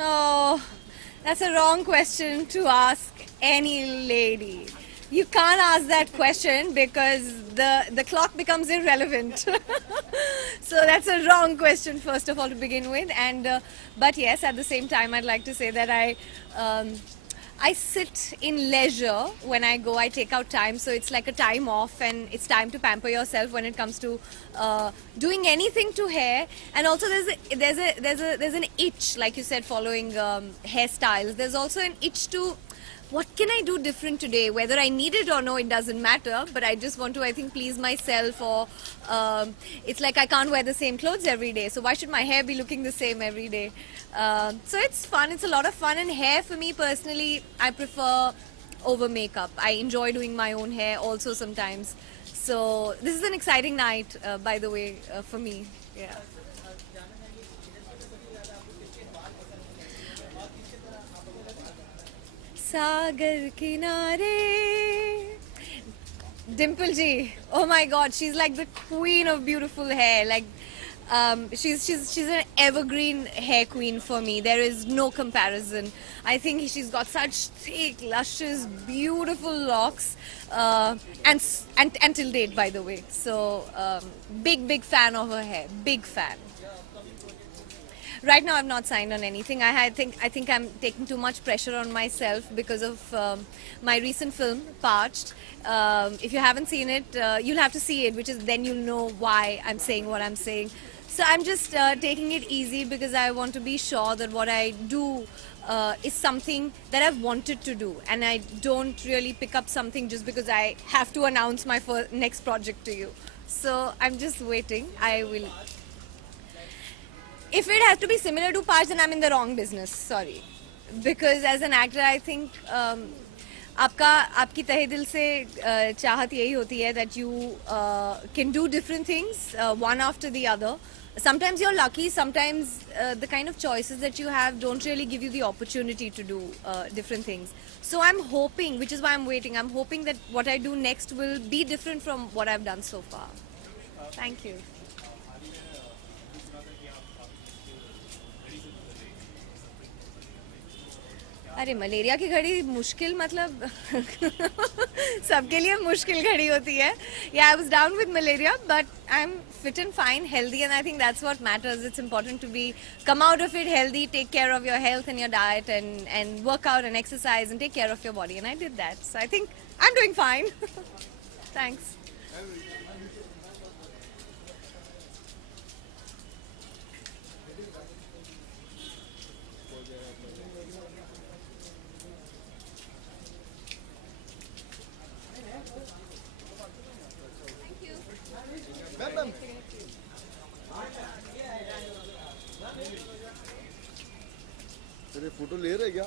Oh, that's a wrong question to ask any lady. You can't ask that question because the clock becomes irrelevant. So that's a wrong question, first of all, to begin with. But yes, at the same time, I'd like to say that um, I sit in leisure when I go. I take out time, so it's like a time off, and it's time to pamper yourself when it comes to doing anything to hair. And also, there's an itch, like you said, following hairstyles. There's also an itch to what can I do different today? Whether I need it or no, it doesn't matter. But I just want to, I think, please myself. Or it's like I can't wear the same clothes every day. So why should my hair be looking the same every day? So it's fun. It's a lot of fun. And hair, for me personally, I prefer over makeup. I enjoy doing my own hair also sometimes. So this is an exciting night, by the way, for me. Yeah. सागर किनारे Dimple ji, oh my God, she's like the queen of beautiful hair. Like, she's an evergreen hair queen for me. There is no comparison. I think she's got such thick, luscious, beautiful locks, and till date, by the way. So, big fan of her hair. Big fan. Right now, I've not signed on anything. I think I'm taking too much pressure on myself because of my recent film, Parched. If you haven't seen it, you'll have to see it, which is then you'll know why I'm saying what I'm saying. So I'm just taking it easy because I want to be sure that what I do is something that I've wanted to do, and I don't really pick up something just because I have to announce my next project to you. So I'm just waiting. I will. If it has to be similar to Parch, then I'm in the wrong business. Sorry, because as an actor, I think आपकी तहे दिल से चाहत यही होती है that you can do different things one after the other. Sometimes you're lucky. Sometimes the kind of choices that you have don't really give you the opportunity to do different things. So I'm hoping, which is why I'm waiting. I'm hoping that what I do next will be different from what I've done so far. Thank you. अरे malaria की घड़ी मुश्किल मतलब सबके लिए मुश्किल घड़ी होती है. Yeah, I was down with malaria, but I'm fit and fine, healthy, and I think that's what matters. It's important to be come out of it healthy, take care of your health and your diet, and work out and exercise and take care of your body. And I did that, so I think I'm doing fine. Thanks. तेरे photo ले रहे क्या?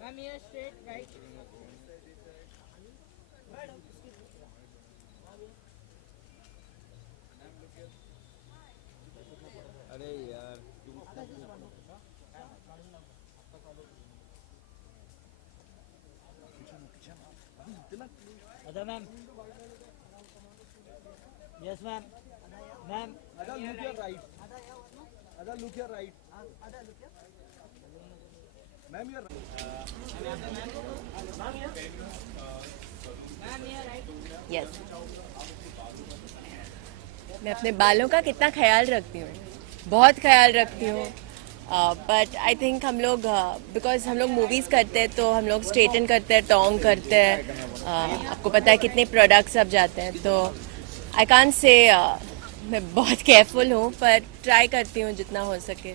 Ma'am, here straight right. अरे यार Ada ma'am. Yes ma'am. Ma'am. Ada look your right. Ada look your right. Ma'am your right. Yes मैं अपने बालों का कितना ख्याल रखती हूँ, बहुत ख्याल रखती हूँ. बट आई थिंक हम लोग बिकॉज हम लोग मूवीज़ करते हैं तो हम लोग स्ट्रेटन करते हैं, टोंग करते हैं. आपको पता है कितने प्रोडक्ट्स अब जाते हैं, तो आई कांट से मैं बहुत केयरफुल हूँ, पर ट्राई करती हूँ जितना हो सके.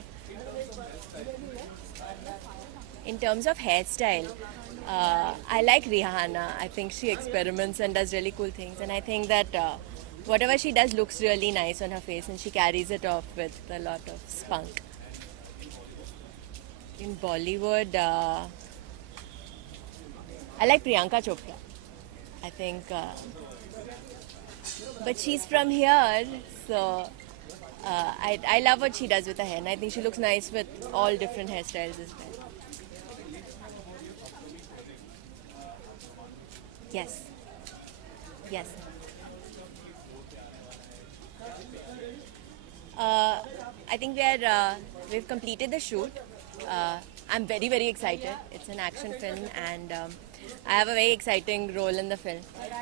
In terms of hairstyle, I like Rihanna. I think she experiments and does really cool things, and I think that whatever she does looks really nice on her face, and she carries it off with a lot of spunk. In Bollywood, I like Priyanka Chopra. I think, but she's from here, so I love what she does with her hair, and I think she looks nice with all different hairstyles as well. Yes. Yes. I think we've completed the shoot. I'm very, very excited. It's an action film, and I have a very exciting role in the film.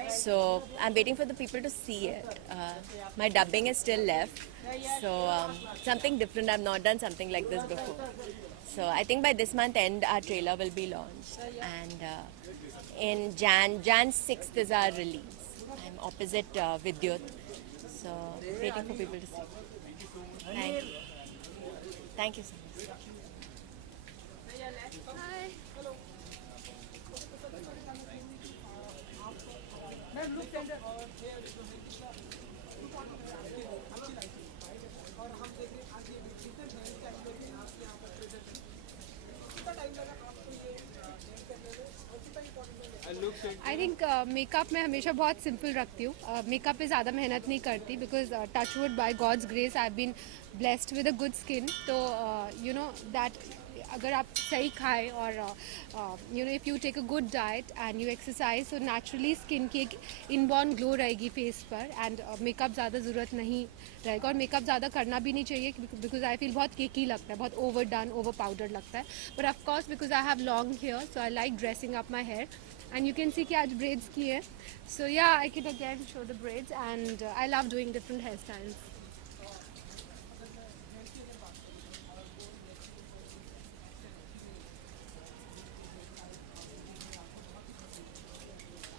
So I'm waiting for the people to see it. My dubbing is still left, so something different. I've not done something like this before. So I think by this month end, our trailer will be launched, and in Jan 6th is our release. I'm opposite Vidyut, so waiting for people to see. Thank you. Thank you so much. I think makeup मैं हमेशा बहुत simple रखती हूँ. Makeup पे ज़्यादा मेहनत नहीं करती because touch wood by God's grace I been blessed with a good skin. तो यू नो दैट अगर आप सही खाएं और you know if you take a good diet and you exercise तो नेचुरली स्किन की एक इनबॉर्न ग्लो रहेगी फेस पर. एंड मेकअप ज़्यादा ज़रूरत नहीं रहेगा और मेकअप ज़्यादा करना भी नहीं चाहिए बिकॉज आई फील बहुत केकी लगता है, बहुत ओवर डन ओवर पाउडर लगता है. But of course because I have long hair so I like dressing up my hair. And you can see कि आज braids किए. So yeah, I can again show the braids and I love doing different hairstyles.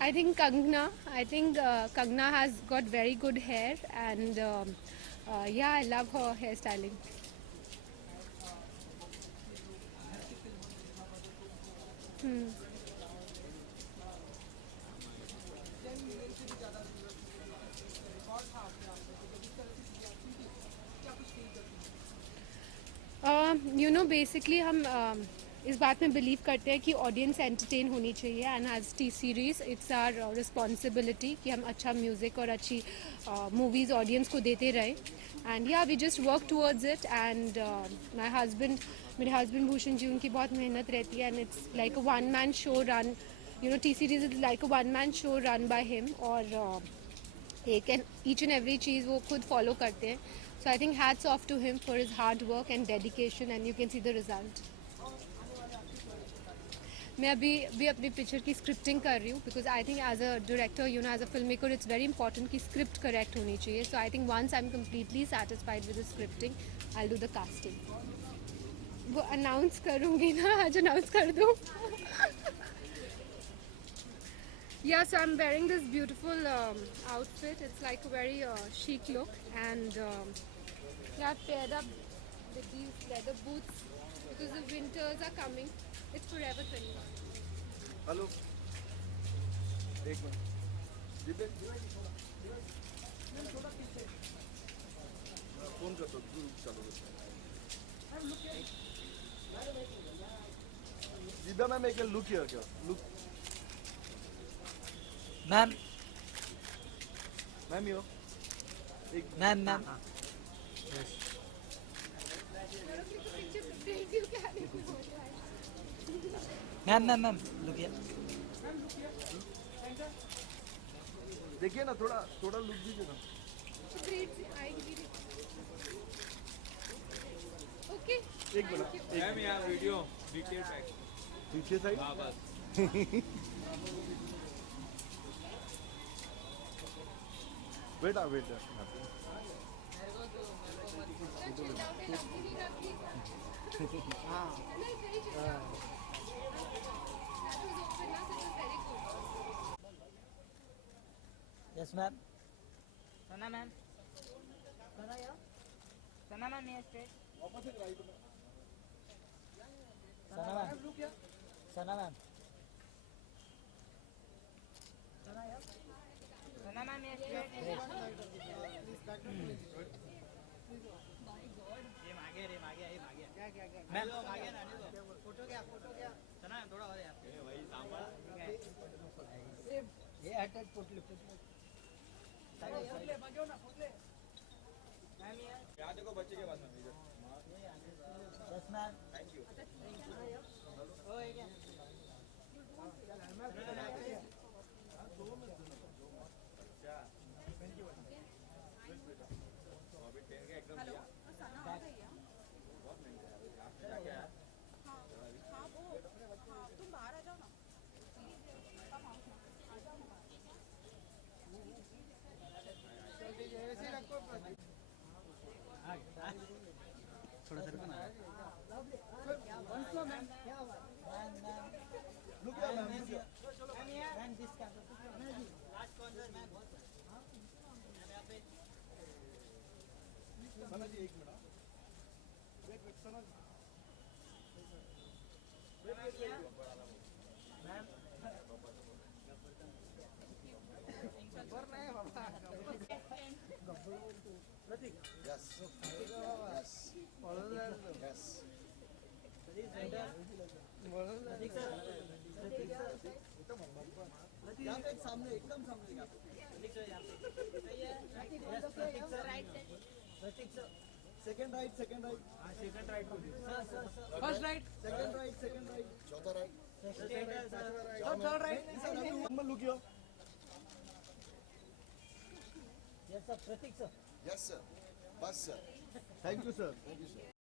I think Kangna. I think Kangna has got very good hair and yeah, I love her hairstyling. You know basically हम इस बात में believe करते हैं कि audience entertain होनी चाहिए and as T Series it's our responsibility कि हम अच्छा म्यूज़िक और अच्छी मूवीज़ ऑडियंस को देते रहें. And yeah we just work towards it. And मेरे हस्बैंड भूषण जी, उनकी बहुत मेहनत रहती है and it's like a one man show run. You know T Series is like a one man show run by him और ईच एंड एवरी चीज़ वो खुद फॉलो करते हैं. So I think hats off to him for his hard work and dedication and you can see the result. मैं अभी अपनी picture की स्क्रिप्टिंग कर रही हूँ because I think as a director you know as a filmmaker it's very important कि script correct होनी चाहिए. So I think once I am completely satisfied with the scripting I do the casting. वो announce करूँगी ना, आज announce कर दूँ. Yeah, so I'm wearing this beautiful outfit. It's like a very chic look and yeah, I've paired up with these leather boots because the winters are coming. It's Forever 21. Hello एक minute Divya phone कर दो चलो Divya ma'am एक look किया क्या look ma'am ma'am यो एक ma'am ma'am ma'am ma'am ma'am look here. देखिए ना थोड़ा थोड़ा लुक दीजिए ना. Okay. एक मिनट मैम यहाँ वीडियो डिटेल पैक पीछे साइड हाँ बस वेट वेट यस मैम. सना मैम सना मैम ये स्ट्रेट सना ma'am Sana ma'am. Sana ma'am, yes. ये मागे रे मागे ये मागे क्या क्या क्या मैम मागे ना फोटो क्या सना मैम थोड़ा और यार भाई सांभाळा ये हटत फुटले मैम ये यहाँ देखो बच्चे के पास में इधर यस मैम थैंक यू ओ ये क्या अच्छा अभी 10 का एकदम दिया बहुत महंगा है आपने क्या क्या थोड़ा सर बना मैम क्या हुआ मैम लुक या मैम मैम दिस का लास्ट कॉर्नर मैम यहाँ पे सना जी एक minute wait Sana ji ma'am yes yes yes यहाँ पे एक सामने एकदम सामने यहाँ second right second right first right second right चौथा right third right look yo yes sir Prateek sir yes sir बस सर थैंक यू सर